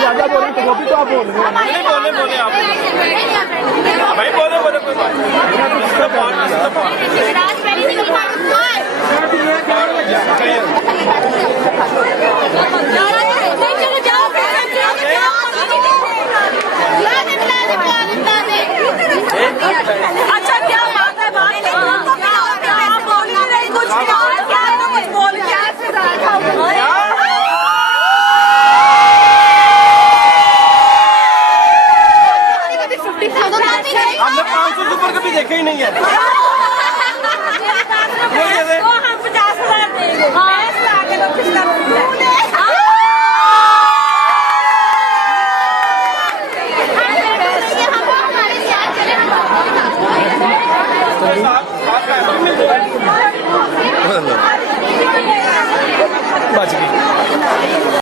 ज्यादा बोल रहे तो आप बोल रहे हो। नहीं बोले आप भाई बोले कोई बात नहीं।